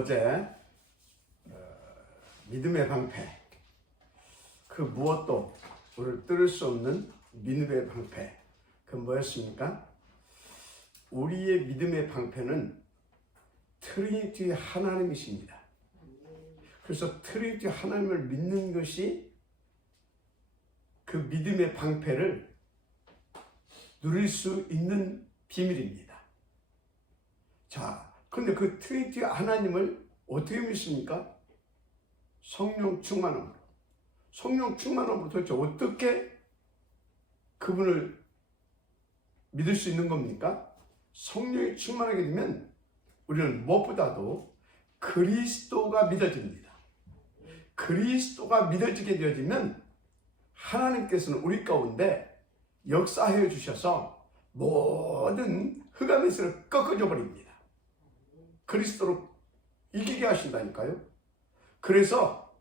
어제 믿음의 방패, 그 무엇도 우리를 뚫을 수 없는 믿음의 방패, 그 뭐였습니까? 우리의 믿음의 방패는 트리니티 하나님이십니다. 그래서 트리니티 하나님을 믿는 것이 그 믿음의 방패를 누릴 수 있는 비밀입니다. 자, 그런데 그 트리니티 하나님을 어떻게 믿습니까? 성령 충만함으로. 성령 충만함으로 도대체 어떻게 그분을 믿을 수 있는 겁니까? 성령이 충만하게 되면 우리는 무엇보다도 그리스도가 믿어집니다. 그리스도가 믿어지게 되어지면 하나님께서는 우리 가운데 역사해 주셔서 모든 흑암의 세를 꺾어져 버립니다. 그리스도로 이기게 하신다니까요. 그래서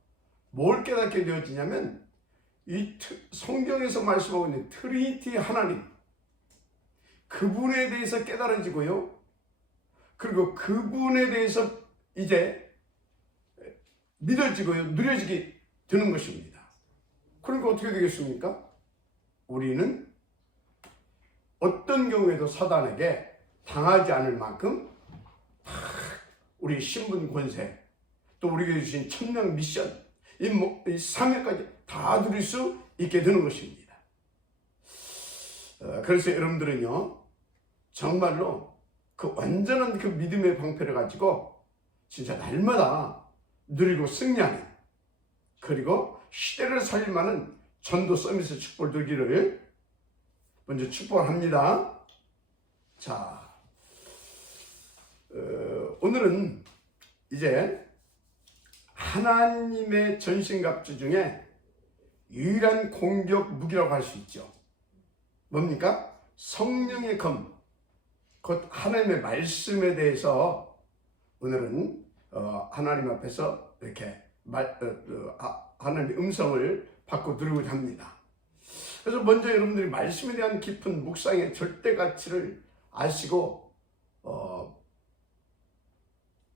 뭘 깨닫게 되어지냐면 이 성경에서 말씀하고 있는 트리니티 하나님, 그분에 대해서 깨달아지고요. 그리고 그분에 대해서 이제 믿어지고요. 누려지게 되는 것입니다. 그러니까 어떻게 되겠습니까? 우리는 어떤 경우에도 사단에게 당하지 않을 만큼 우리 신분 권세, 또 우리에게 주신 천명 미션, 이 사명까지 다 누릴 수 있게 되는 것입니다. 그래서 여러분들은요, 정말로 그 완전한 그 믿음의 방패를 가지고 진짜 날마다 누리고 승리하는, 그리고 시대를 살릴 만한 전도 서비스 축복을 누리기를 먼저 축복합니다. 자, 오늘은 이제 하나님의 전신갑주 중에 유일한 공격 무기라고 할 수 있죠. 뭡니까? 성령의 검, 곧 하나님의 말씀에 대해서 오늘은 하나님 앞에서 이렇게 하나님의 음성을 받고 누리고자 합니다. 그래서 먼저 여러분들이 말씀에 대한 깊은 묵상의 절대 가치를 아시고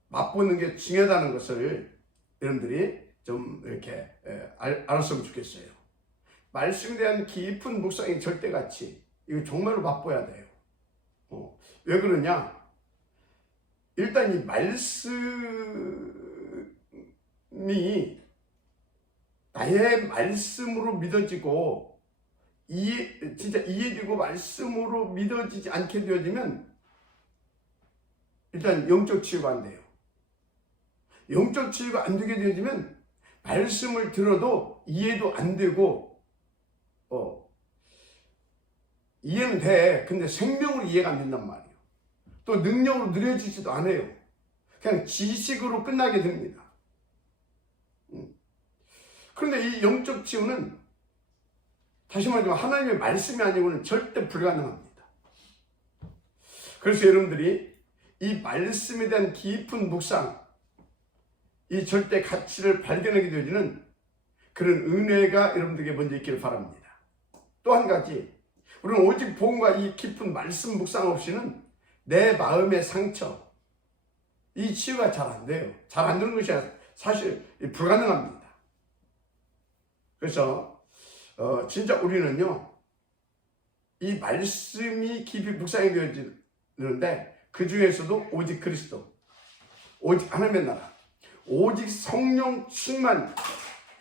맛보는 게 중요하다는 것을 여러분들이 좀 이렇게 알았으면 좋겠어요. 말씀에 대한 깊은 묵상의 절대 가치, 이거 정말로 맛보야 돼요. 왜 그러냐? 일단 이 말씀이 나의 말씀으로 믿어지고 진짜 이해되고 말씀으로 믿어지지 않게 되어지면 일단 영적 치유가 안 돼요. 영적 치유가 안 되게 되어지면 말씀을 들어도 이해도 안 되고 이해는 돼. 근데 생명으로 이해가 안 된단 말이에요. 또 능력으로 누려지지도 않아요. 그냥 지식으로 끝나게 됩니다. 그런데 이 영적 치유는 다시 말하면 하나님의 말씀이 아니고는 절대 불가능합니다. 그래서 여러분들이 이 말씀에 대한 깊은 묵상, 이 절대 가치를 발견하게 되어지는 그런 은혜가 여러분들에게 먼저 있기를 바랍니다. 또 한 가지, 우리는 오직 복음과 이 깊은 말씀 묵상 없이는 내 마음의 상처, 이 치유가 잘 안 돼요. 잘 안 되는 것이 사실 불가능합니다. 그래서 진짜 우리는요, 이 말씀이 깊이 묵상이 되어지는데 그 중에서도 오직 그리스도, 오직 하나님의 나라, 오직 성령 충만,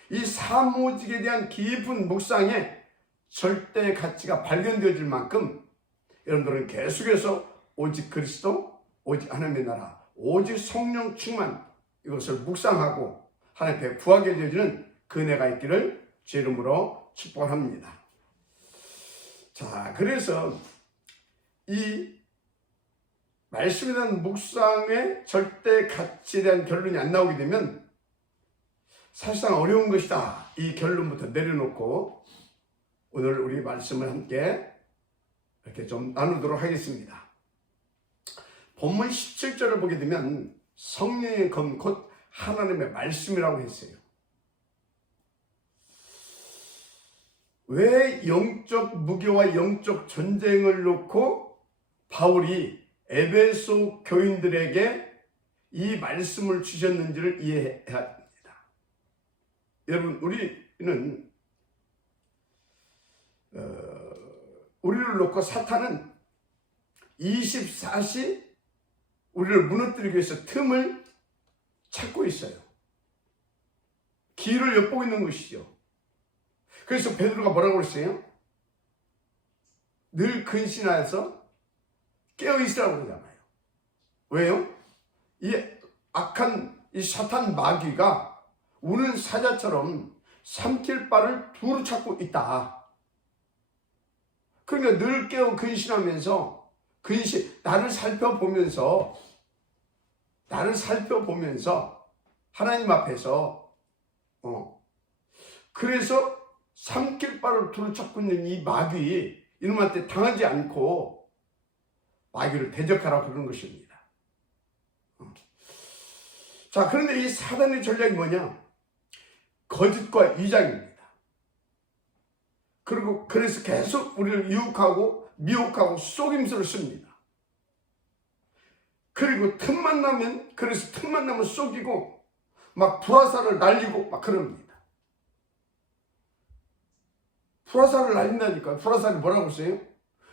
이 사모직에 대한 깊은 묵상에 절대 가치가 발견되어질 만큼 여러분들은 계속해서 오직 그리스도, 오직 하나님의 나라, 오직 성령 충만, 이것을 묵상하고 하나님 앞에 구하게 되어지는 그 은혜가 있기를 주 이름으로 축복합니다. 자, 그래서 이 말씀에 대한 묵상의 절대 가치에 대한 결론이 안 나오게 되면 사실상 어려운 것이다, 이 결론부터 내려놓고 오늘 우리 말씀을 함께 이렇게 좀 나누도록 하겠습니다. 본문 17절을 보게 되면 성령의 검, 곧 하나님의 말씀이라고 했어요. 왜 영적 무교와 영적 전쟁을 놓고 바울이 에베소 교인들에게 이 말씀을 주셨는지를 이해해야 합니다. 여러분, 우리는 우리를 놓고 사탄은 24시 우리를 무너뜨리기 위해서 틈을 찾고 있어요. 기회를 엿보고 있는 것이죠. 그래서 베드로가 뭐라고 그랬어요? 늘 근신하여서 깨어있으라고 그러잖아요. 왜요? 이 악한 이 사탄 마귀가 우는 사자처럼 삼킬 바를 두루 찾고 있다. 그러니까 늘 깨어 근신하면서 나를 살펴보면서 하나님 앞에서 그래서 삼킬 바를 두루 찾고 있는 이 마귀 이놈한테 당하지 않고 마귀를 대적하라고 그러는 것입니다. 자, 그런데 이 사단의 전략이 뭐냐? 거짓과 위장입니다. 그래서 계속 우리를 유혹하고 미혹하고 속임수를 씁니다. 그리고 틈만 나면 속이고 막 불화살을 날리고 막 그럽니다. 불화살을 날린다니까. 불화살이 뭐라고 했어요?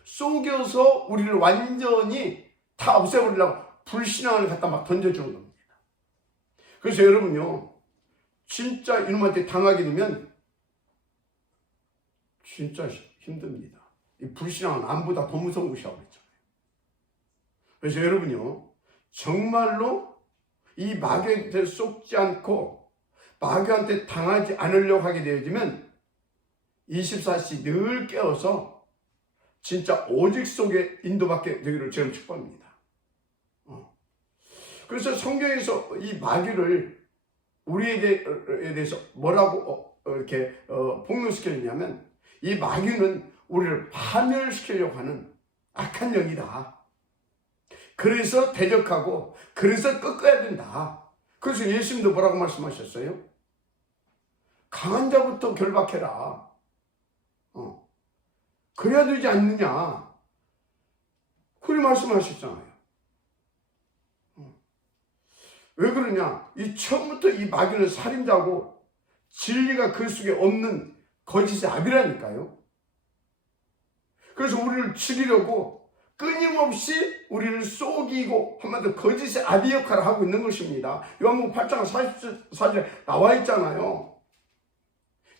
속여서 우리를 완전히 다 없애버리려고 불신앙을 갖다 막 던져주는 겁니다. 그래서 여러분요, 진짜 이놈한테 당하게 되면 진짜 힘듭니다. 이 불신앙은 암보다 더 무서운 것이라고 그랬잖아요. 그래서 여러분요, 정말로 이 마귀한테 속지 않고 마귀한테 당하지 않으려고 하게 되어지면 24시 늘 깨어서 진짜 오직 속에 인도받게 되기를 저는 축복합니다. 그래서 성경에서 이 마귀를 우리에 대해서 뭐라고 이렇게 폭로시켰냐면, 이 마귀는 우리를 파멸시키려고 하는 악한 영이다. 그래서 대적하고 그래서 꺾어야 된다. 그래서 예수님도 뭐라고 말씀하셨어요? 강한 자부터 결박해라. 그래야 되지 않느냐. 그렇게 말씀하셨잖아요. 왜 그러냐? 이 처음부터 이 마귀는 살인자고 진리가 그 속에 없는 거짓의 아비라니까요. 그래서 우리를 죽이려고 끊임없이 우리를 속이고 한마디로 거짓의 아비 역할을 하고 있는 것입니다. 요한복음 8장 44절에 나와 있잖아요.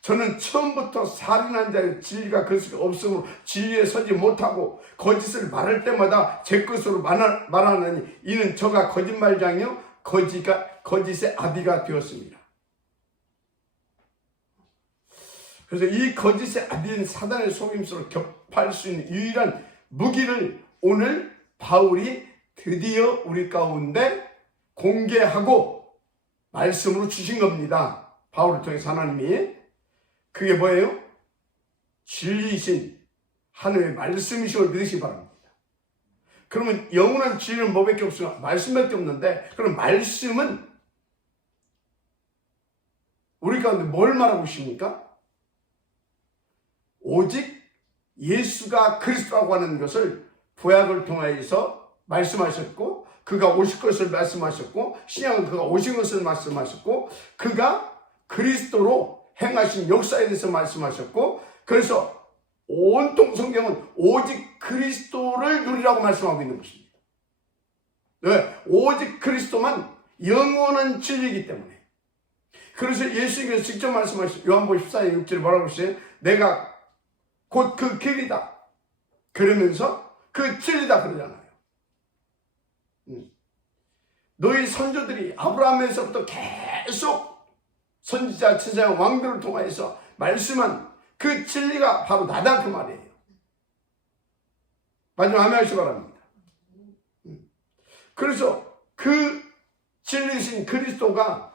저는 처음부터 살인한 자의 진리가 그 속에 없으므로 진리에 서지 못하고 거짓을 말할 때마다 제 것으로 말하느니 이는 저가 거짓말장이요 거짓의 아비가 되었습니다. 그래서 이 거짓의 아비인 사단의 속임수를 격파할 수 있는 유일한 무기를 오늘 바울이 드디어 우리 가운데 공개하고 말씀으로 주신 겁니다. 바울을 통해서 하나님이. 그게 뭐예요? 진리이신 하나님의 말씀이심을 믿으시기 바랍니다. 그러면 영원한 진리는 뭐밖에 없으나 말씀밖에 없는데, 그럼 말씀은 우리 가운데 뭘 말하고 있습니까? 오직 예수가 그리스도라고 하는 것을 구약을 통하여서 말씀하셨고, 그가 오실 것을 말씀하셨고, 신약은 그가 오신 것을 말씀하셨고, 그가 그리스도로 행하신 역사에 대해서 말씀하셨고, 그래서 온통 성경은 오직 그리스도를 누리라고 말씀하고 있는 것입니다. 왜? 오직 그리스도만 영원한 진리이기 때문에. 그래서 예수님께서 직접 말씀하신 요한복음 14장 6절에 뭐라고 하셨어요? 내가 곧 그 길이다. 그러면서 그 진리다 그러잖아요. 너희 선조들이 아브라함에서부터 계속 선지자, 제사장, 왕들을 통하여서 말씀한 그 진리가 바로 나다 그 말이에요. 마지막 아멘 하시기 바랍니다. 그래서 그 진리이신 그리스도가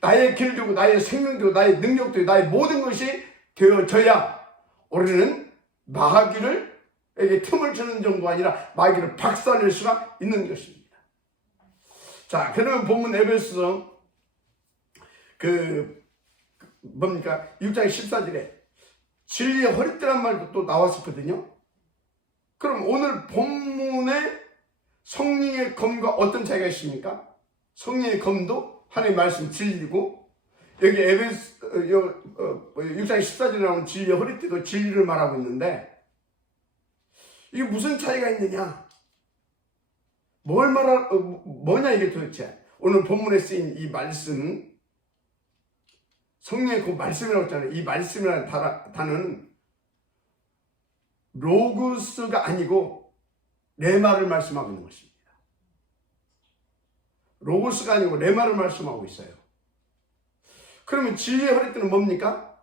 나의 길 되고 나의 생명 되고 나의 능력 되고 나의 모든 것이 되어져야 우리는 마귀에게 틈을 주는 정도가 아니라 마귀를 박살낼 수가 있는 것입니다. 자, 그러면 본문 에베소서 6장 14절에 진리의 허리띠란 말도 또 나왔었거든요. 그럼 오늘 본문의 성령의 검과 어떤 차이가 있습니까? 성령의 검도 하나님의 말씀 진리고, 여기 에베소 6장 14절에 나오는 진리의 허리띠도 진리를 말하고 있는데, 이게 무슨 차이가 있느냐? 뭐냐 이게 도대체? 오늘 본문에 쓰인 이 말씀은 성령의 그 말씀이라고 했잖아요. 이 말씀이라는 단어는 로고스가 아니고 레마를 말씀하고 있는 것입니다. 로고스가 아니고 레마를 말씀하고 있어요. 그러면 진리의 허리띠는 뭡니까?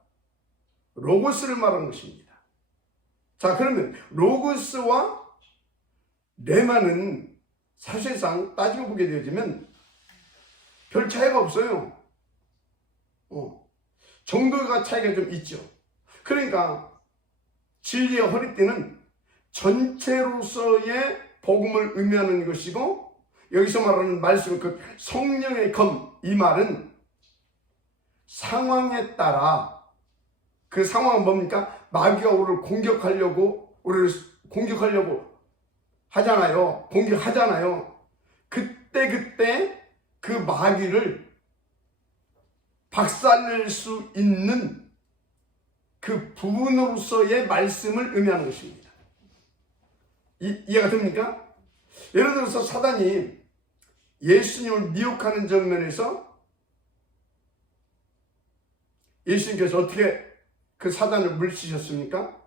로고스를 말하는 것입니다. 자, 그러면 로고스와 레마는 사실상 따지고 보게 되어지면 별 차이가 없어요. 정도가 차이가 좀 있죠. 그러니까 진리의 허리띠는 전체로서의 복음을 의미하는 것이고, 여기서 말하는 말씀, 그 성령의 검, 이 말은 상황에 따라, 그 상황은 뭡니까? 마귀가 우리를 공격하려고 하잖아요. 공격하잖아요. 그때 그 마귀를 박살낼 수 있는 그 부분으로서의 말씀을 의미하는 것입니다. 이해가 됩니까? 예를 들어서 사단이 예수님을 미혹하는 장면에서 예수님께서 어떻게 그 사단을 물리치셨습니까?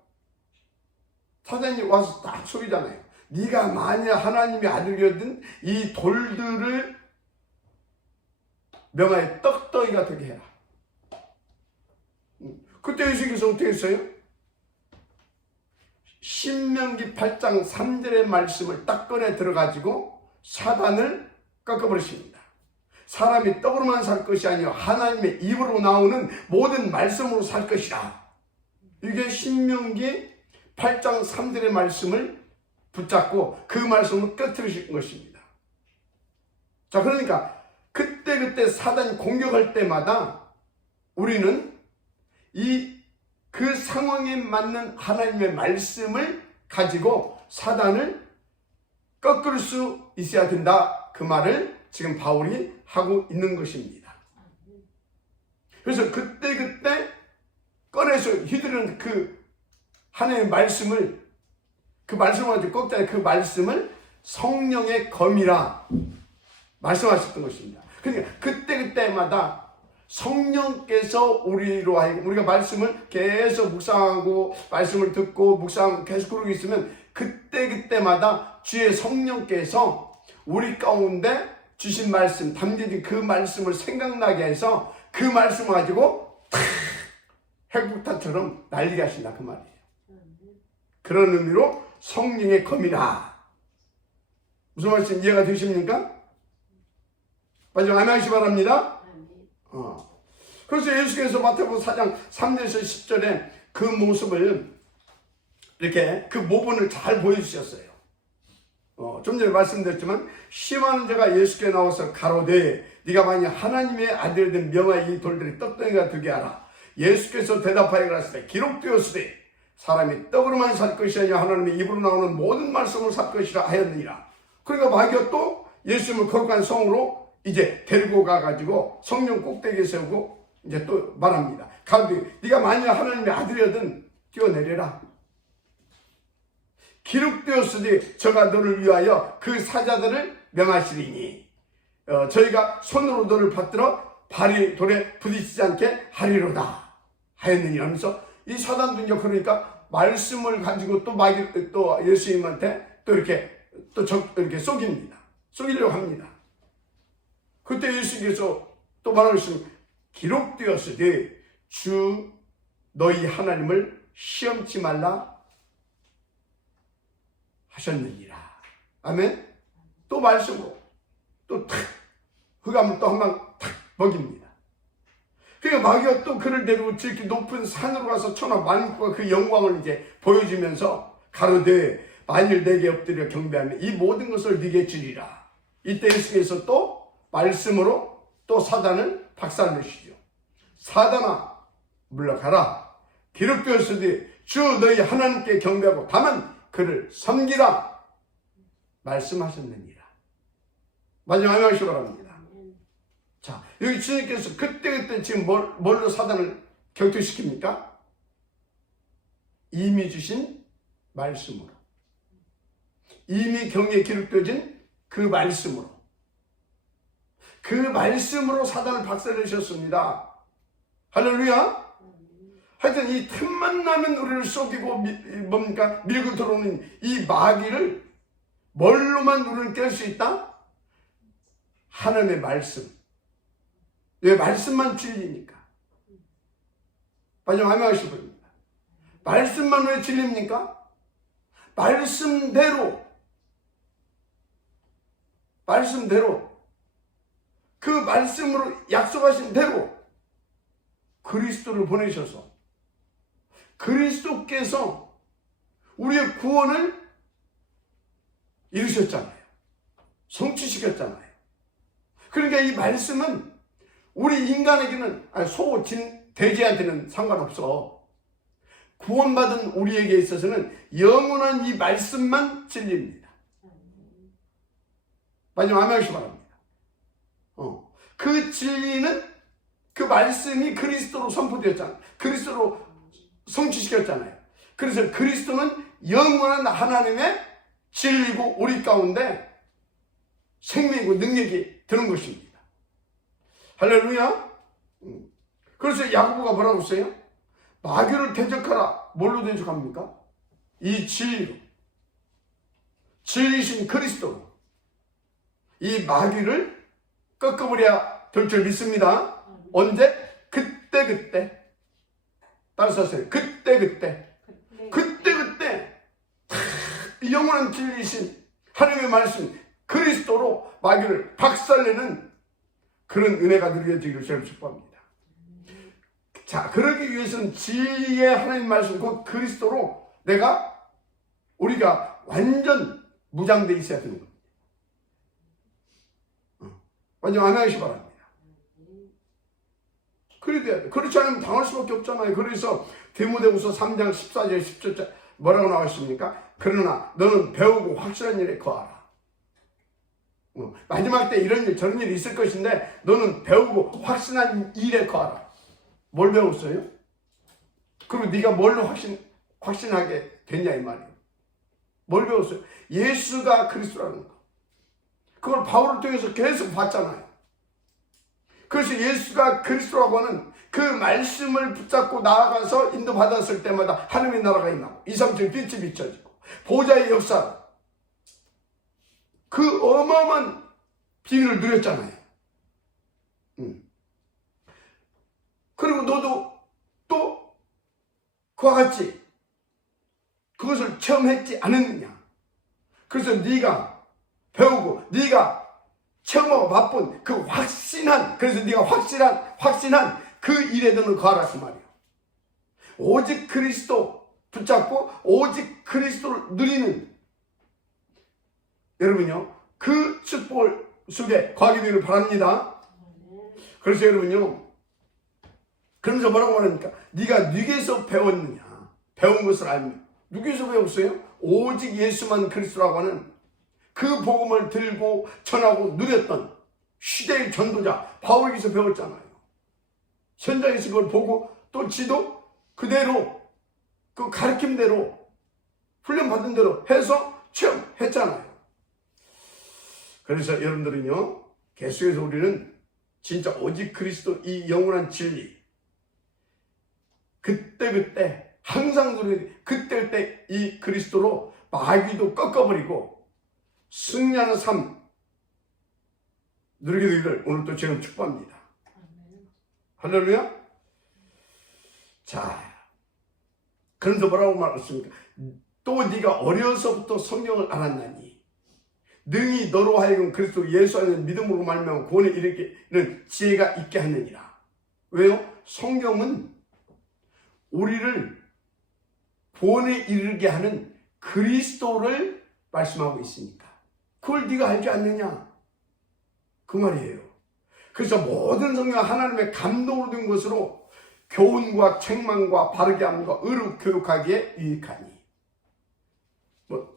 사단이 와서 딱 소리잖아요. 네가 만약 하나님의 아들이거든 이 돌들을 명하여 떡덩이가 되게 해라. 그때 예수님께서 어떻게 했어요? 신명기 8장 3절의 말씀을 딱 꺼내 들어가지고 사단을 꺾어버리십니다. 사람이 떡으로만 살 것이 아니요 하나님의 입으로 나오는 모든 말씀으로 살 것이라. 이게 신명기 8장 3절의 말씀을 붙잡고 그 말씀을 끄트리신 것입니다. 자, 그러니까 그때 사단이 공격할 때마다 우리는 그 상황에 맞는 하나님의 말씀을 가지고 사단을 꺾을 수 있어야 된다. 그 말을 지금 바울이 하고 있는 것입니다. 그래서 그때 꺼내서 휘두르는 그 하나님의 말씀을, 그 말씀을 가지고 꺾잖아요. 그 말씀을 성령의 검이라 말씀하셨던 것입니다. 그러니까 그때마다 성령께서 우리로 하여금 우리가 말씀을 계속 묵상하고 말씀을 듣고 묵상 계속 그러고 있으면 그때마다 주의 성령께서 우리 가운데 주신 말씀, 담겨진 그 말씀을 생각나게 해서 그 말씀을 가지고 탁 핵폭탄처럼 날리게 하신다 그 말이에요. 그런 의미로 성령의 검이라. 무슨 말씀 이해가 되십니까? 마지막 아멘 하시기 바랍니다. 그래서 예수께서 마태복음 4장 3절에서 10절에 그 모습을 이렇게 그 모본을 잘 보여주셨어요. 좀 전에 말씀드렸지만 심하는 자가 예수께 나와서 가로되 네가 만약 하나님의 아들이든 명하여 이 돌들이 떡덩이가 되게 하라. 예수께서 대답하여 가라사대 기록되었으되 사람이 떡으로만 살 것이 아니라 하나님의 입으로 나오는 모든 말씀으로 살 것이라 하였느니라. 그러니까 마귀가 또 예수님을 거룩한 성으로 이제 데리고 가가지고 성령 꼭대기에 세우고 이제 또 말합니다. 가로되 네가 만약 하나님의 아들이거든 뛰어내려라. 기록되었으니 저가 너를 위하여 그 사자들을 명하시리니 저희가 손으로 너를 받들어 발이 돌에 부딪히지 않게 하리로다 하였느니 하면서 이 사단도 그러니까 말씀을 가지고 또 예수님한테 또 이렇게 속입니다. 속이려고 합니다. 그때 예수님께서 또 말하셨습니다. 기록되었으되 주 너희 하나님을 시험치 말라 하셨느니라. 아멘. 또 말씀으로 또 탁 흑암을 또 한 방 탁 먹입니다. 그러니까 마귀가 또 그를 데리고 저렇게 높은 산으로 가서 천하 만국과 그 영광을 이제 보여주면서 가로되 만일 내게 엎드려 경배하면 이 모든 것을 네게 주리라. 이때 예수께서 또 말씀으로 또 사단을 박살내시죠. 사단아 물러가라. 기록되었으니 주 너희 하나님께 경배하고 다만 그를 섬기라 말씀하셨느니라. 마지막 하시기 바랍니다. 자, 여기 주님께서 그때그때 지금 뭘로 사단을 격퇴시킵니까? 이미 주신 말씀으로. 이미 경에 기록되어진 그 말씀으로. 그 말씀으로 사단을 박살내셨습니다. 할렐루야. 하여튼 이 틈만 나면 우리를 속이고 밀고 들어오는 이 마귀를 뭘로만 우리는 깰 수 있다? 하나님의 말씀. 왜 말씀만 진리니까. 마지막 하나씩 보입니다. 말씀만 왜 진리입니까? 말씀대로 그 말씀으로 약속하신 대로 그리스도를 보내셔서 그리스도께서 우리의 구원을 이루셨잖아요. 성취시켰잖아요. 그러니까 이 말씀은 우리 인간에게는 돼지한테는 상관없어. 구원받은 우리에게 있어서는 영원한 이 말씀만 진리입니다. 마지막 아멘 바랍니다. 그 진리는 그 말씀이 그리스도로 선포되었잖아요. 그리스도로 성취시켰잖아요. 그래서 그리스도는 영원한 하나님의 진리고 우리 가운데 생명이고 능력이 드는 것입니다. 할렐루야. 그래서 야고보가 뭐라고 했어요? 마귀를 대적하라. 뭘로 대적합니까? 이 진리로. 진리신 그리스도로. 이 마귀를 꺾어버려야 될 줄 믿습니다. 언제? 그때. 따라서 하세요. 그때. 영원한 진리신 하나님의 말씀 그리스도로 마귀를 박살내는 그런 은혜가 누려지기를 저는 축복합니다. 자, 그러기 위해서는 진리의 하나님 말씀 곧 그리스도로 우리가 완전 무장되어 있어야 되는 겁니다. 완전 안하시기 바랍니다. 그래야 돼. 그렇지 않으면 당할 수밖에 없잖아요. 그래서 디모데후서 3장 14절 17절 뭐라고 나와 있습니까? 그러나 너는 배우고 확실한 일에 거하라. 마지막 때 이런 일 저런 일이 있을 것인데 너는 배우고 확신한 일에 거하라. 뭘 배웠어요? 그리고 네가 뭘로 확신하게 됐냐 이 말이에요. 뭘 배웠어요? 예수가 그리스도라는 거. 그걸 바울을 통해서 계속 봤잖아요. 그래서 예수가 그리스도라고 하는 그 말씀을 붙잡고 나아가서 인도받았을 때마다 하나님의 나라가 임하고 2, 3층 빛이 비춰지고 보좌의 역사 그 어마어마한 비밀을 누렸잖아요. 그리고 너도 또 그와 같이 그것을 체험했지 않았느냐. 그래서 네가 배우고 네가 체험하고 맛본 그 확신한 그래서 네가 확신한 그 일에 너는 거하라 그 말이에요. 오직 그리스도 붙잡고 오직 그리스도를 누리는 여러분요 그 축복 속에 거하게 되기를 바랍니다. 그래서 여러분요 그러면서 뭐라고 말합니까? 네가 누구에서 배웠느냐? 배운 것을 알며 누구에서 배웠어요? 오직 예수만 그리스도라고 하는 그 복음을 들고 전하고 누렸던 시대의 전도자 바울에게서 배웠잖아요. 현장에서 그걸 보고 또 지도 그대로 그 가르침대로 훈련받은 대로 해서 체험했잖아요. 그래서 여러분들은요 계속해서 우리는 진짜 오직 그리스도 이 영원한 진리 그때 항상 우리 그때 이 그리스도로 마귀도 꺾어버리고 승리하는 삶 누리게 되기를 오늘 또 지금 축복합니다. 할렐루야. 자, 그런데 뭐라고 말했습니까? 또 네가 어려서부터 성경을 알았나니 능히 너로 하여금 그리스도 예수 안에 믿음으로 말미암아 구원에 이르기는 지혜가 있게 하느니라. 왜요? 성경은 우리를 구원에 이르게 하는 그리스도를 말씀하고 있으니까 그걸 네가 알지 않느냐 그 말이에요. 그래서 모든 성경은 하나님의 감동으로 된 것으로 교훈과 책망과 바르게 함과 의로 교육하기에 유익하니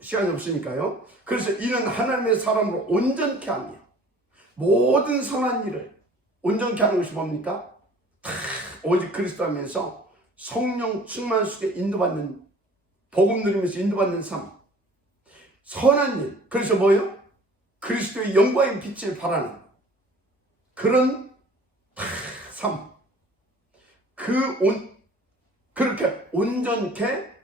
시간이 없으니까요. 그래서 이는 하나님의 사람으로 온전케 하며 모든 선한 일을 온전케 하는 것이 뭡니까? 오직 그리스도 하면서 성령 충만 속에 인도받는, 복음 누리면서 인도받는 삶, 선한 일. 그래서 뭐예요? 그리스도의 영광의 빛을 발하는 그런 삶. 그렇게 온전케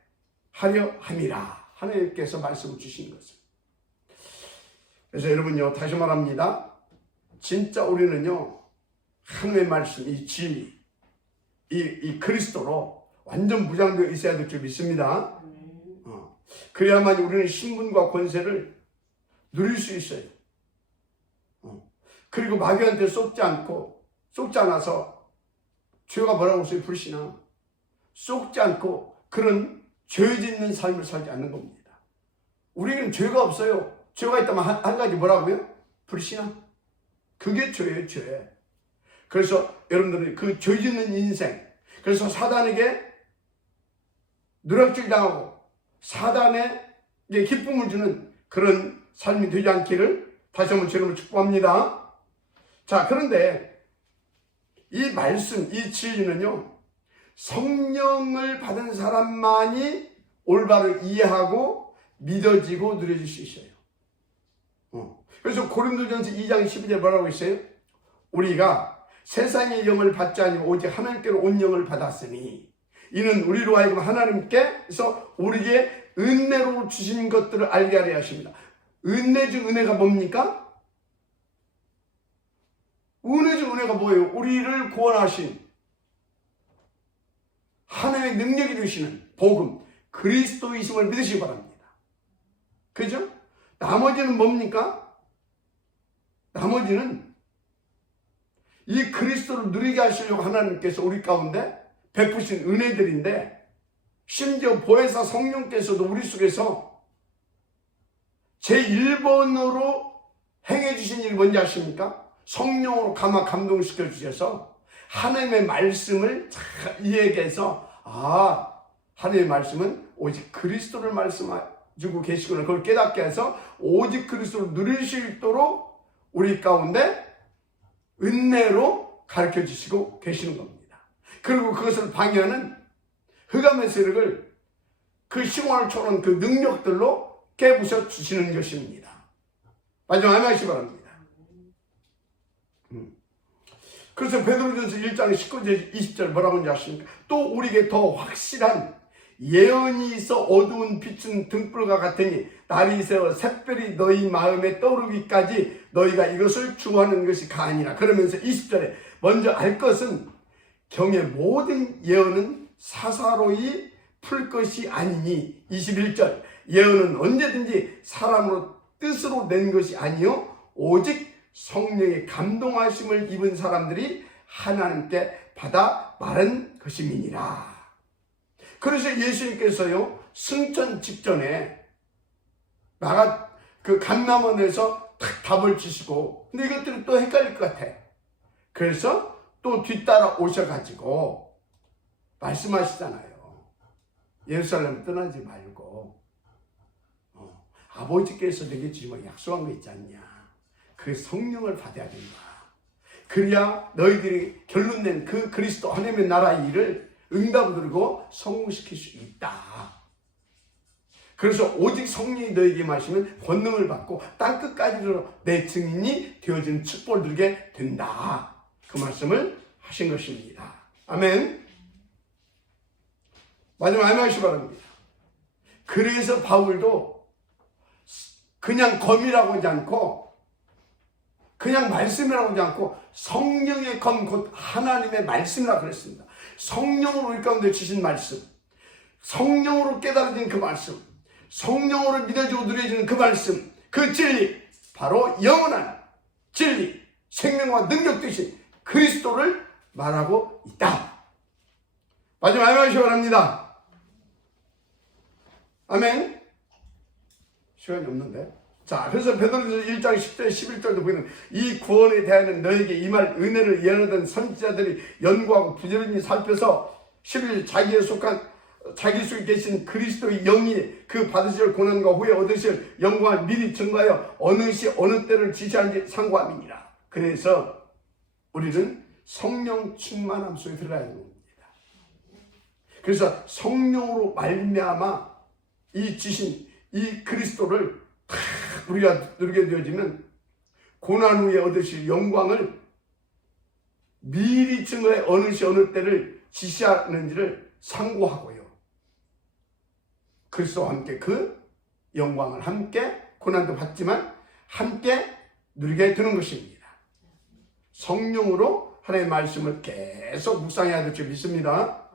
하려 함이라 하나님께서 말씀을 주신 것을. 그래서 여러분요, 다시 말합니다. 진짜 우리는요, 하나님의 말씀, 이 진리, 이 그리스도로 완전 무장되어 있어야 될 줄 믿습니다. 그래야만 우리는 신분과 권세를 누릴 수 있어요. 그리고 마귀한테 속지 않아서 죄가 뭐라고 했어요? 불신앙. 속지 않고 그런 죄 짓는 삶을 살지 않는 겁니다. 우리는 죄가 없어요. 죄가 있다면 한 가지 뭐라고요? 불신앙. 그게 죄예요, 죄. 그래서 여러분들이 그 죄 짓는 인생, 그래서 사단에게 누락질 당하고 사단에게 기쁨을 주는 그런 삶이 되지 않기를 다시 한번 주님을 축복합니다. 자, 그런데 이 말씀, 이 진리는요, 성령을 받은 사람만이 올바로 이해하고 믿어지고 누려질 수 있어요. 그래서 고린도전서 2장 12절에 뭐라고 있어요? 우리가 세상의 영을 받지 아니고 오직 하나님께로 온 영을 받았으니 이는 우리로 하여금 하나님께서 우리에게 은혜로 주신 것들을 알게 하려 하십니다. 은혜 중 은혜가 뭡니까? 은혜 중 은혜가 뭐예요? 우리를 구원하신 하나님의 능력이 되시는 복음, 그리스도이심을 믿으시기 바랍니다. 그죠? 나머지는 뭡니까? 나머지는 이 그리스도를 누리게 하시려고 하나님께서 우리 가운데 베푸신 은혜들인데, 심지어 보혜사 성령께서도 우리 속에서 제1번으로 행해 주신 일이 뭔지 아십니까? 성령으로 감동시켜 주셔서 하나님의 말씀을 잘 이해해서, 하나님의 말씀은 오직 그리스도를 말씀해주고 계시구나, 그걸 깨닫게 해서 오직 그리스도를 누릴 수 있도록 우리 가운데 은혜로 가르쳐 주시고 계시는 겁니다. 그리고 그것을 방해하는 흑암의 세력을 그 시공을 초월한 그 능력들로 깨부셔 주시는 것입니다. 마지막 하나씩 바랍니다. 그래서 베드로전서 1장 19절 20절 뭐라고 하는지 아십니까? 또 우리에게 더 확실한 예언이 있어 어두운 빛은 등불과 같으니 날이 새어 샛별이 너희 마음에 떠오르기까지 너희가 이것을 주하는 것이 가아니라. 그러면서 20절에 먼저 알 것은 경의 모든 예언은 사사로이 풀 것이 아니니. 21절 예언은 언제든지 사람으로 뜻으로 낸 것이 아니요 오직 성령의 감동하심을 입은 사람들이 하나님께 받아 말한 것임이니라. 그래서 예수님께서요, 승천 직전에 그 강남원에서 탁 답을 주시고, 근데 이것들이 또 헷갈릴 것 같아. 그래서 또 뒤따라 오셔가지고 말씀하시잖아요. 예루살렘 떠나지 말고 아버지께서 내게 주시면 약속한 거 있지 않냐. 그 성령을 받아야 된다. 그래야 너희들이 결론 낸 그 그리스도 하나님의 나라의 일을 응답을 드리고 성공시킬 수 있다. 그래서 오직 성령이 너희에게 마시면 권능을 받고 땅끝까지로 내 증인이 되어지는 축복을 누리게 된다. 그 말씀을 하신 것입니다. 아멘. 마지막 하나씩 바랍니다. 그래서 바울도 그냥 검이라고 하지 않고, 그냥 말씀이라고 하지 않고 성령의 검 곧 하나님의 말씀이라고 그랬습니다. 성령으로 우리 가운데 주신 말씀, 성령으로 깨달아진 그 말씀, 성령으로 믿어지고 누려지는 그 말씀, 그 진리, 바로 영원한 진리, 생명과 능력 되신 그리스도를 말하고 있다. 마지막 하나씩 바랍니다. 아멘. 시간이 없는데. 자, 그래서 베드로전서 1장 10절 11절도 보이는 이 구원에 대하여는 너에게 임할 은혜를 예언하던 선지자들이 연구하고 부지런히 살펴서 11절 자기 속에 계신 그리스도의 영이 그 받으실 고난과 후에 얻으실 영광을 미리 증거하여 어느 시 어느 때를 지시한지 상고함이니라. 그래서 우리는 성령 충만함 속에 들어가야 되는 겁니다. 그래서 성령으로 말미암아 이 지신, 이 그리스도를 다 우리가 누리게 되어지면 고난 후에 얻으실 영광을 미리 증거해 어느 시 어느 때를 지시하는지를 상고하고요. 그리스도와 함께 그 영광을 함께 고난도 받지만 함께 누리게 되는 것입니다. 성령으로 하나님의 말씀을 계속 묵상해야 될 줄 믿습니다.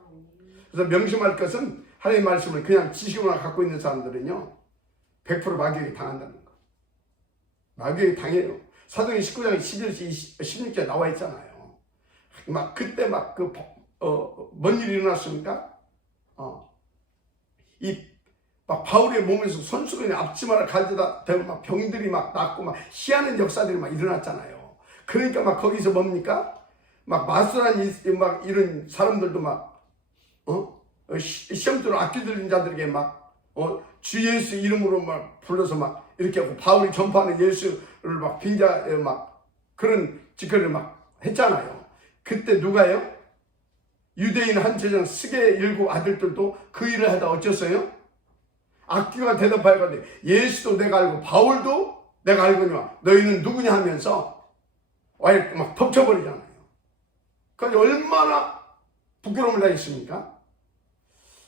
그래서 명심할 것은 하나님의 말씀을 그냥 지식으로만 갖고 있는 사람들은요 100% 마귀에게 당한다는 거. 마귀에게 당해요. 사도행 19장 11절 16절 나와 있잖아요. 막 그때 막 뭔 일이 일어났습니까? 막 바울의 몸에서 손수건이 앞치마를 가져다 대고 막 병들이 막 낫고 막 희한한 역사들이 막 일어났잖아요. 그러니까 막 거기서 뭡니까? 막 마술한 막 이런 사람들도 막 시험대로 악기 들린 자들에게 막 주 예수 이름으로 막 불러서 막 이렇게 하고 바울이 전파하는 예수를 막 빙자 막 그런 짓거리를 막 했잖아요. 그때 누가요? 유대인 한 제장 스게 일곱 아들들도 그 일을 하다 어쩌어요? 악기가 대답하여가지고 예수도 내가 알고 바울도 내가 알거니와 너희는 누구냐 하면서 와이렇게 막 덮쳐버리잖아요. 그러니까 얼마나 부끄러움을 당했습니까?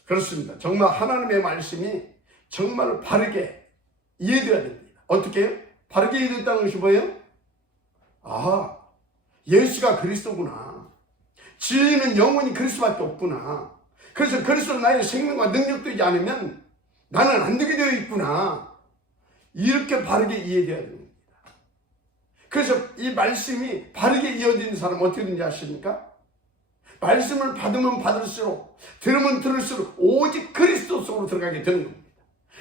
그렇습니다. 정말 하나님의 말씀이 정말 바르게 이해되어야 됩니다. 어떻게 해요? 바르게 이해됐다는 것이 뭐예요? 아, 예수가 그리스도구나. 진리는 영원히 그리스도밖에 없구나. 그래서 그리스도는 나의 생명과 능력되지 않으면 나는 안 되게 되어 있구나. 이렇게 바르게 이해되어야 됩니다. 그래서 이 말씀이 바르게 이어지는 사람은 어떻게 되는지 아십니까? 말씀을 받으면 받을수록 들으면 들을수록 오직 그리스도 속으로 들어가게 되는 겁니다.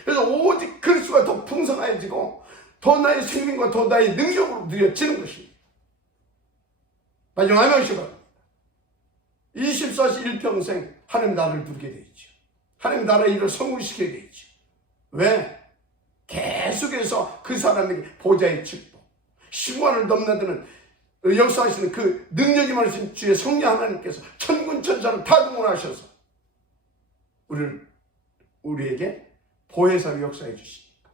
그래서 오직 그리스도가 더 풍성해지고 더 나의 생명과 더 나의 능력으로 누려지는 것입니다. 마지막 하나씩 바랍니다. 24시 일평생 하나님 나라를 누리게 되죠. 하나님 나라의 일을 성공시키게 되죠. 왜? 계속해서 그 사람에게 보좌의 축복, 시간을 넘나드는 역사하시는 그 능력이 많으신 주의 성령 하나님께서 천군 천사를 다 동원하셔서 우리에게 보혜사로 역사해 주시니까.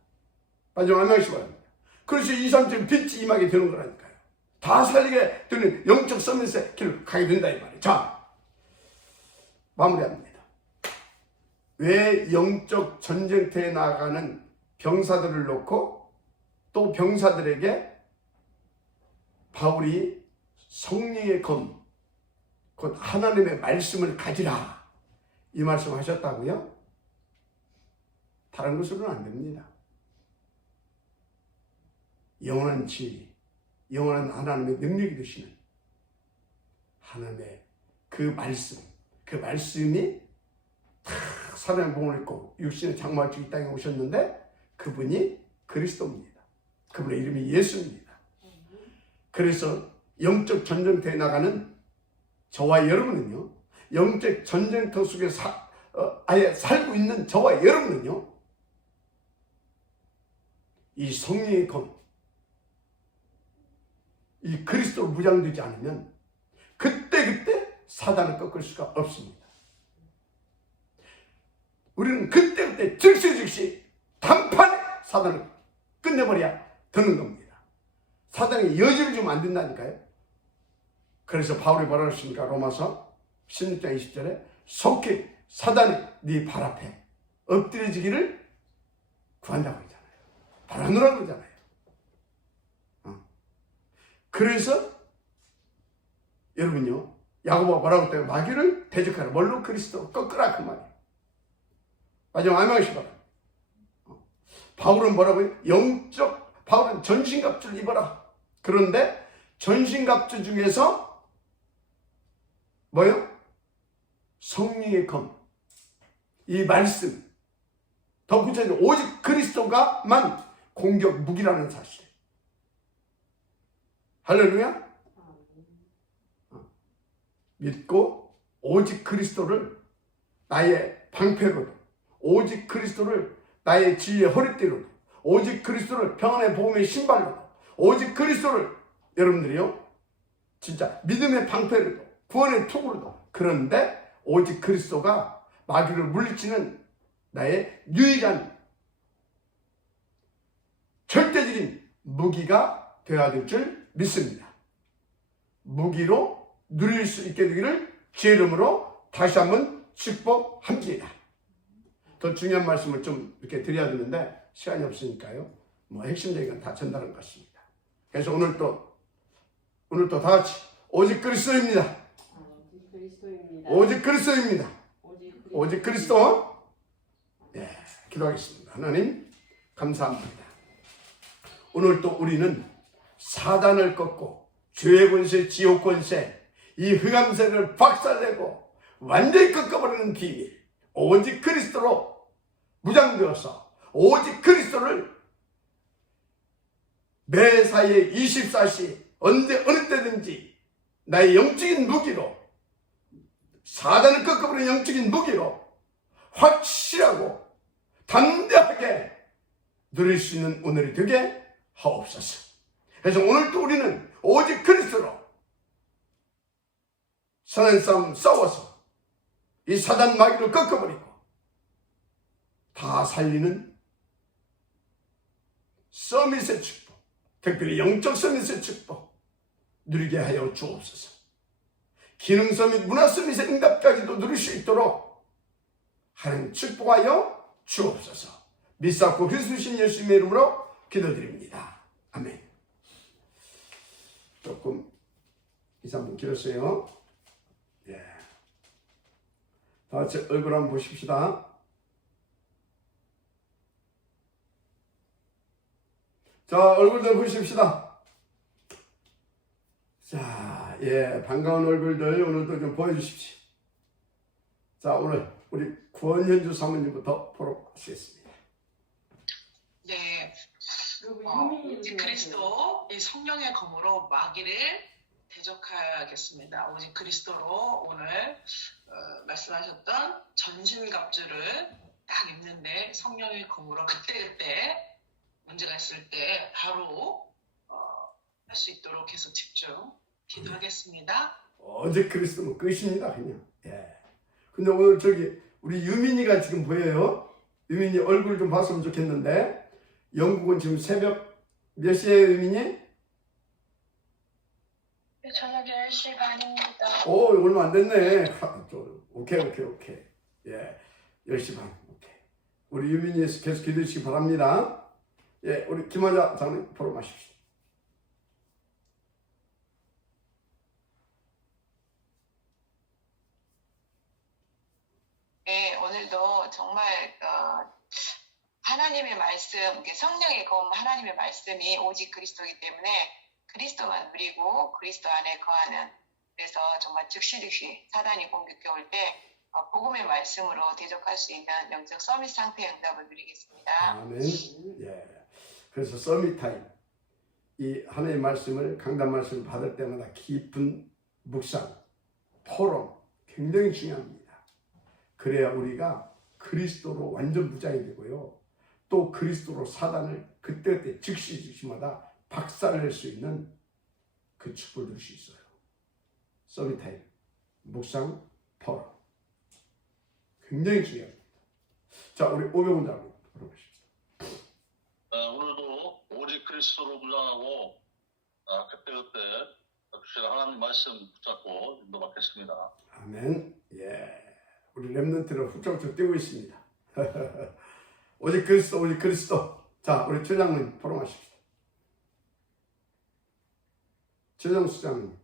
마지막 한 명씩 바랍니다. 그래서 2, 3절 빛이 임하게 되는 거라니까요. 다 살리게 되는 영적 서밋의 길을 가게 된다 이 말이에요. 자, 마무리합니다. 왜 영적 전쟁터에 나가는 병사들을 놓고 또 병사들에게 바울이 성령의 검, 곧 하나님의 말씀을 가지라 이 말씀 하셨다고요? 다른 것으로는 안 됩니다. 영원한 진리, 영원한 하나님의 능력이 되시는 하나님의 그 말씀이 다 사람의 몸을 입고 육신의 장막을 이 땅에 오셨는데 그분이 그리스도입니다. 그분의 이름이 예수입니다. 그래서 영적 전쟁터에 나가는 저와 여러분은요, 영적 전쟁터 속에 아예 살고 있는 저와 여러분은요, 이 성령의 검, 이 그리스도로 무장되지 않으면 그때 사단을 꺾을 수가 없습니다. 우리는 그때 즉시 단판에 사단을 끝내버려야 되는 겁니다. 사단에게 여지를 주면 안 된다니까요. 그래서 바울이 뭐라고 했습니까? 로마서 16장 20절에 속히 사단이 네 발 앞에 엎드려지기를 구한다고 하잖아요. 바라노라고 그러잖아요. 그래서 여러분요, 야고보가 뭐라고 했대요? 마귀를 대적하라. 뭘로? 그리스도로 꺾으라 그 말이에요. 마지막 아멘하시 바랍니다. 바울은 뭐라고 해요? 바울은 전신갑주를 입어라. 그런데 전신갑주 중에서 뭐요? 성령의 검, 이 말씀, 더 구체적으로 오직 그리스도가만 공격 무기라는 사실. 할렐루야. 믿고 오직 그리스도를 나의 방패로도, 오직 그리스도를 나의 지혜의 허리띠로도, 오직 그리스도를 평안의 복음의 신발로도, 오직 그리스도를 여러분들이요 진짜 믿음의 방패로도 구원의 투구로도. 그런데 오직 그리스도가 마귀를 물리치는 나의 유일한 절대적인 무기가 되어야 될 줄 믿습니다. 무기로 누릴 수 있게 되기를 주의 이름으로 다시 한번 축복합니다. 더 중요한 말씀을 좀 이렇게 드려야 되는데 시간이 없으니까요. 핵심적인 건 다 전달한 것 같습니다. 그래서 오늘 또 다 같이 오직 그리스도입니다. 오직 그리스도입니다. 오직 그리스도. 예, 기도하겠습니다. 하나님 감사합니다. 오늘 또 우리는 사단을 꺾고 죄의 권세, 지옥 권세, 이 흑암세를 박살내고 완전히 꺾어버리는 비밀, 오직 그리스도로 무장되어서 오직 그리스도를 매사에 24시 언제 어느 때든지 나의 영적인 무기로, 사단을 꺾어버리는 영적인 무기로 확실하고 담대하게 누릴 수 있는 오늘이 되게 하옵소서. 그래서 오늘도 우리는 오직 그리스도로 선한 싸움 싸워서 이 사단 마귀를 꺾어버리고 다 살리는 서밋의 축복, 특별히 영적 서밋의 축복 누리게 하여 주옵소서. 기능 서밋, 문화 서밋의 응답까지도 누릴 수 있도록 하나님 축복하여 주옵소서. 믿사옵고 그리스도신 예수님의 이름으로 기도드립니다. 아멘. 조금 2, 3분 길었어요. 예. 다 같이 얼굴 한번 보십시다. 자, 얼굴들 보십시다. 자, 예, 반가운 얼굴들 오늘도 좀 보여주십시오. 자, 오늘 우리 구원현주 사모님부터 보러 가시겠습니다. 네, 오직 그리스도 이 성령의 검으로 마귀를 대적하겠습니다. 오직 그리스도로 오늘 말씀하셨던 전신갑주를 딱 입는데 성령의 검으로 그때그때 문제가 있을 때 바로 할 수 있도록 해서 집중 기도하겠습니다. 오직 그리스도는 끝입니다, 그냥. 예. 근데 오늘 저기 우리 유민이가 지금 보여요. 유민이 얼굴 좀 봤으면 좋겠는데. 영국은 지금 새벽 몇 시에 유민이? 저녁 10시 반입니다. 오, 얼마 안 됐네. 오케이. 예, 10시 반. 오케이. 우리 유민이 계속 기도해 주시기 바랍니다. 예, 우리 김하자 장로님 보러 가십시오. 네, 오늘도 정말 하나님의 말씀, 성령의 검 하나님의 말씀이 오직 그리스도이기 때문에 그리스도만 누리고 그리스도 안에 거하는, 그래서 정말 즉시 사단이 공격해 올 때 복음의 말씀으로 대적할 수 있는 영적 서밋 상태의 응답을 누리겠습니다. 아멘. 예. 그래서 서밋 타임, 이 하나님의 말씀을, 강단 말씀을 받을 때마다 깊은 묵상, 토론 굉장히 중요합니다. 그래야 우리가 그리스도로 완전 무장이 되고요. 또 그리스도로 사단을 그때 즉시마다 박살낼 수 있는 그 축복을 누릴 수 있어요. 서밋 타임, 묵상, 토론 굉장히 중요합니다. 자, 우리 오병훈 장님 물어보십시오. 오늘도 오직 그리스도로 무장하고 그때그때 주시는 하나님 말씀 붙잡고 인도받겠습니다. 아멘. 예, 우리 렘넌트를 훌쩍훌쩍 뛰고 있습니다. 오직 그리스도, 오직 그리스도. 자, 우리 최장님 보러 가십시오. 최정수 장님.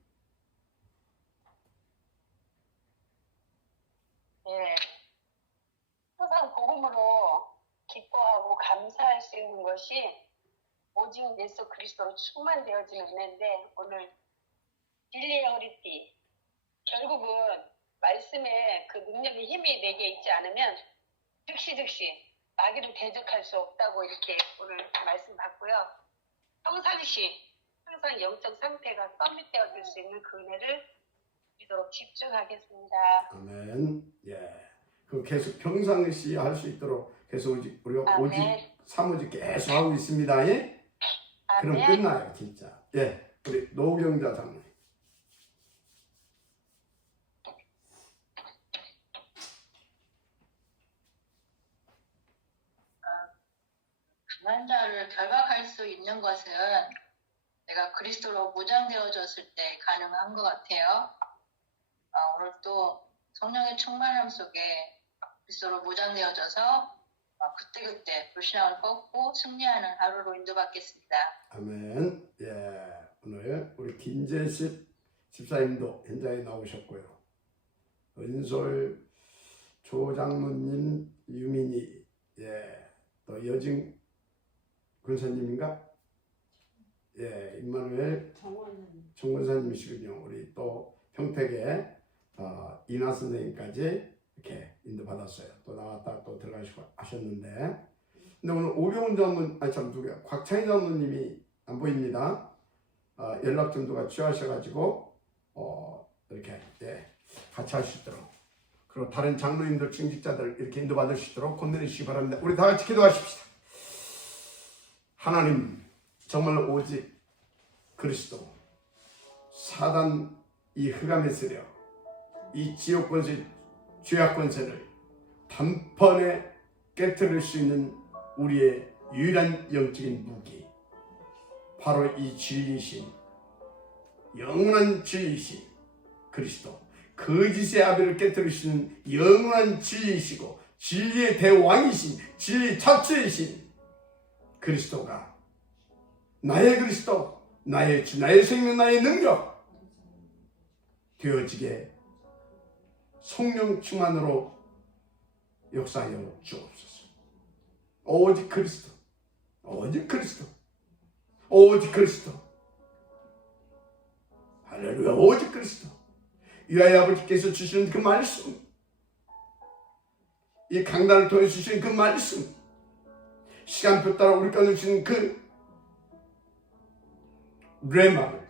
예, 항상 복음으로 기뻐하고 감사할 수 있는 것이 오직 예수 그리스도로 충만되어지는 은혜인데, 오늘 진리의 허리띠, 결국은 말씀에 그 능력이 힘이 내게 있지 않으면 즉시 마귀를 대적할 수 없다고 이렇게 오늘 말씀 받고요. 평상시 항상 영적 상태가 서밋되어질 수 있는 그 은혜를 누리도록 집중하겠습니다. 아멘. 예. 그 계속 평상시 할 수 있도록 계속 우리가 오직 사무직 계속 하고 있습니다. 예? 그럼 끝나요, 진짜. 예. 우리 노경자 장로님. 강한 자를 결박할 수 있는 것은 내가 그리스도로 무장되어졌을 때 가능한 것 같아요. 오늘 또 성령의 충만함 속에 그리스도로 무장되어져서 그때그때 불신앙을 꺾고 승리하는 하루로 인도받겠습니다. 아멘. 예, 오늘 우리 김재식 집사님도 현장에 나오셨고요. 은솔 조장로님, 유민이, 예, 또 여진 권사님인가? 예, 임마누엘 정권사님이시군요. 우리 또 평택에 이나 선생님까지 이렇게 인도받았어요. 또 나왔다 또 들어가시고 하셨는데, 근데 오늘 오병훈 장로님, 누구야? 곽창희 장로님이 안 보입니다. 연락 정도가 취하셔가지고 이렇게 같이 할 수 있도록, 그리고 다른 장로님들, 중직자들 이렇게 인도받을 수 있도록 권내주시기 바랍니다. 우리 다 같이 기도하십시다. 하나님, 정말 오직 그리스도, 사단 이 흑암에 쓰려 이 지옥 권세, 죄악 권세를 단번에 깨뜨릴 수 있는 우리의 유일한 영적인 무기, 바로 이 진리이신, 영원한 진리이신 그리스도, 거짓의 아비를 깨뜨리시는 영원한 진리이시고 진리의 대왕이신, 진리 자체이신 그리스도가 나의 그리스도, 나의 주, 나의 생명, 나의 능력 되어지게 성령 충만으로 역사하여 주옵소서. 오직 그리스도, 오직 그리스도, 오직 그리스도. 할렐루야. 오직 그리스도. 유아의 아버지께서 주시는 그 말씀, 이 강단을 통해 주시는 그 말씀, 시간표 따라 우리 가운데 주시는 그 레마를,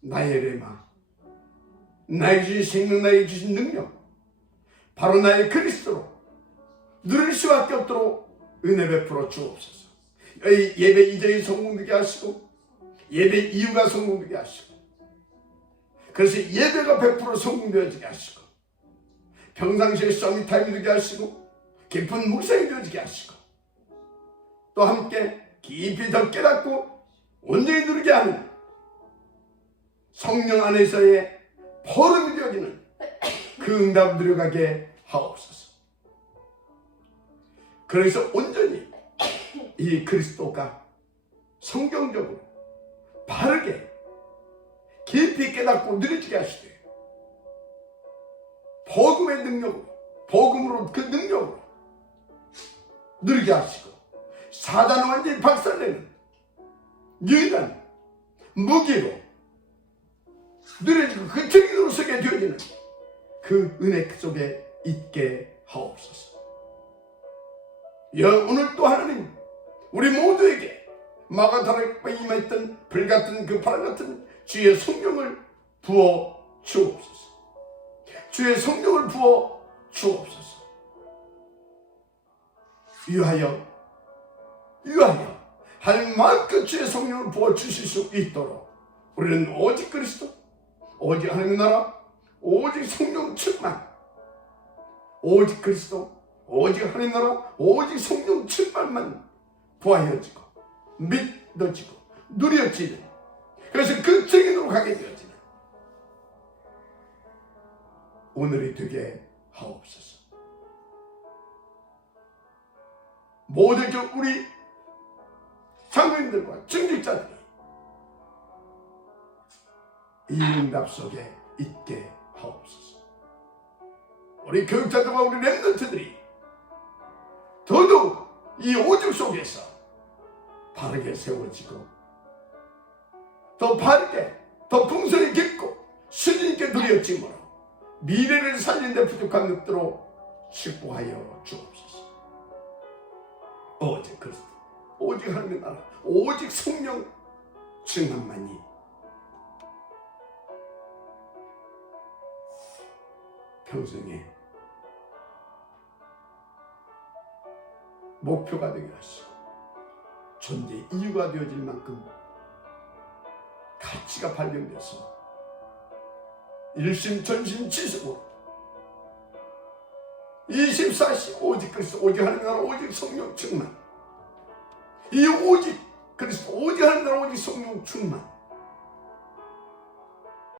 나의 레마, 나의 주신 생명, 나의 주신 능력, 바로 나의 그리스도로 누릴 수밖에 없도록 은혜 베풀어 주옵소서. 예배 이전이 성공되게 하시고 예배 이후가 성공되게 하시고, 그래서 예배가 100% 성공되어지게 하시고, 평상시에 서밋타임이 되게 하시고, 깊은 묵상이 되어지게 하시고, 또 함께 깊이 더 깨닫고 온전히 누리게 하는 성령 안에서의 포럼이 되어지는 그 응답을 누려가게 하옵소서. 그래서 온전히 이 그리스도가 성경적으로 바르게 깊이 깨닫고 누려지게 하시되, 복음의 능력으로, 복음으로 그 능력으로 누리게 하시고, 사단을 완전히 박살내는 유일한 무기로 누려지고 그 증인으로 서게 되어지는 그 은혜 속에 있게 하옵소서. 오늘 또 하나님, 우리 모두에게 마가다락에 임했던 불같은 그 바람같은 주의 성령을 부어 주옵소서. 주의 성령을 부어 주옵소서. 유하여 할 만큼 주의 성령을 부어 주실 수 있도록 우리는 오직 그리스도, 오직 하나님의 나라, 오직 성령 충만, 오직 그리스도, 오직 하나님의 나라, 오직 성령 충만만 부하여지고 믿어지고 누려지는, 그래서 그 증인으로 가게 되어지는 오늘이 되게 하옵소서. 모든 우리 장로님들과 증직자들이 이 응답 속에 있게 하옵소서. 우리 교육자들과 우리 렘넌트들이 더더욱 이 오직 속에서 바르게 세워지고, 더 바르게, 더 풍성히 깊고 수준 있게 누려짐으로 미래를 살리는 데 부족함이 없도록 축복하여 주옵소서. 오직 그리스도, 오직 하나님의 나라, 오직 성령 충만만이 평생의 목표가 되게 하시고 존재 이유가 되어질 만큼 가치가 발견돼서 일심 전심 지식으로 24시 오직 그리스도, 오직 하나님 나라, 오직 성령 충만. 이 오직 그리스도, 오직 하나님 나라, 오직 성령 충만.